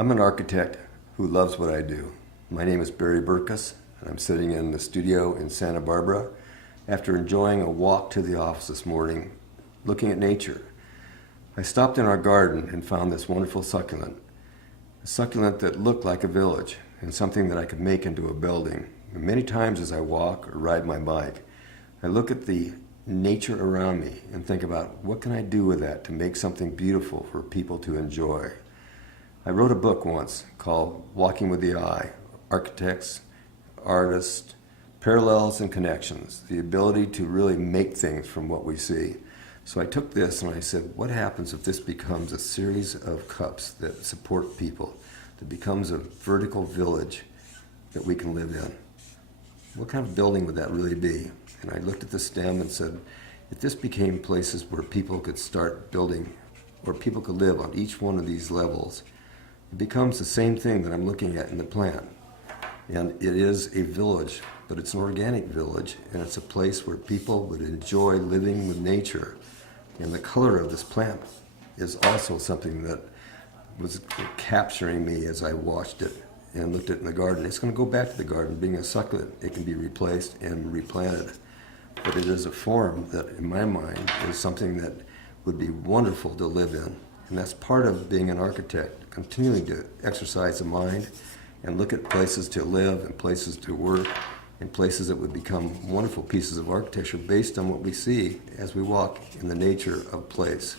I'm an architect who loves what I do. My name is Barry Burkus, and I'm sitting in the studio in Santa Barbara after enjoying a walk to the office this morning, looking at nature. I stopped in our garden and found this wonderful succulent, a succulent that looked like a village and something that I could make into a building. And many times as I walk or ride my bike, I look at the nature around me and think about what can I do with that to make something beautiful for people to enjoy. I wrote a book once called Walking with the Eye, Architects, Artists, Parallels and Connections, the ability to really make things from what we see. So I took this and I said, what happens if this becomes a series of cups that support people, that becomes a vertical village that we can live in? What kind of building would that really be? And I looked at the stem and said, if this became places where people could start building, or people could live on each one of these levels, it becomes the same thing that I'm looking at in the plant. And it is a village, but it's an organic village, and it's a place where people would enjoy living with nature. And the color of this plant is also something that was capturing me as I watched it and looked at it in the garden. It's going to go back to the garden. Being a succulent, it can be replaced and replanted. But it is a form that, in my mind, is something that would be wonderful to live in. And that's part of being an architect, continuing to exercise the mind and look at places to live and places to work and places that would become wonderful pieces of architecture based on what we see as we walk in the nature of place.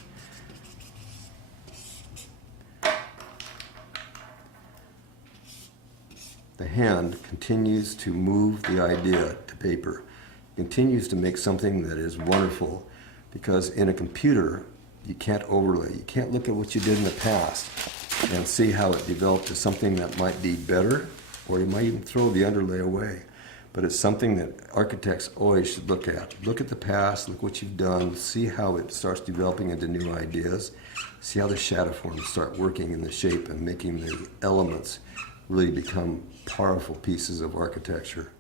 The hand continues to move the idea to paper, continues to make something that is wonderful, because in a computer, you can't overlay. You can't look at what you did in the past and see how it developed to something that might be better, or you might even throw the underlay away. But it's something that architects always should look at. Look at the past, look what you've done, see how it starts developing into new ideas, see how the shadow forms start working in the shape and making the elements really become powerful pieces of architecture.